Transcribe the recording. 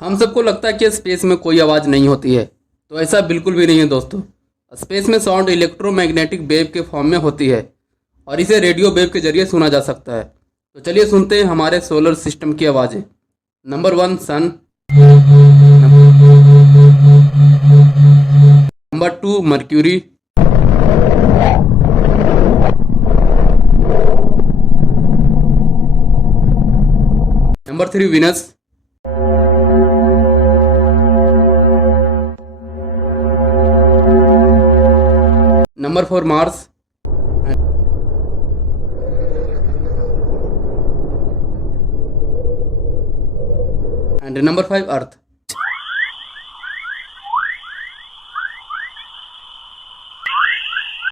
हम सबको लगता है कि स्पेस में कोई आवाज़ नहीं होती है, तो ऐसा बिल्कुल भी नहीं है दोस्तों। स्पेस में साउंड इलेक्ट्रोमैग्नेटिक वेव के फॉर्म में होती है और इसे रेडियो वेव के जरिए सुना जा सकता है। तो चलिए सुनते हैं हमारे सोलर सिस्टम की आवाज़ें। Number 1 sun. Number 2 Mercury. Number 3 Venus. Number 4 Mars. And number 5 earth.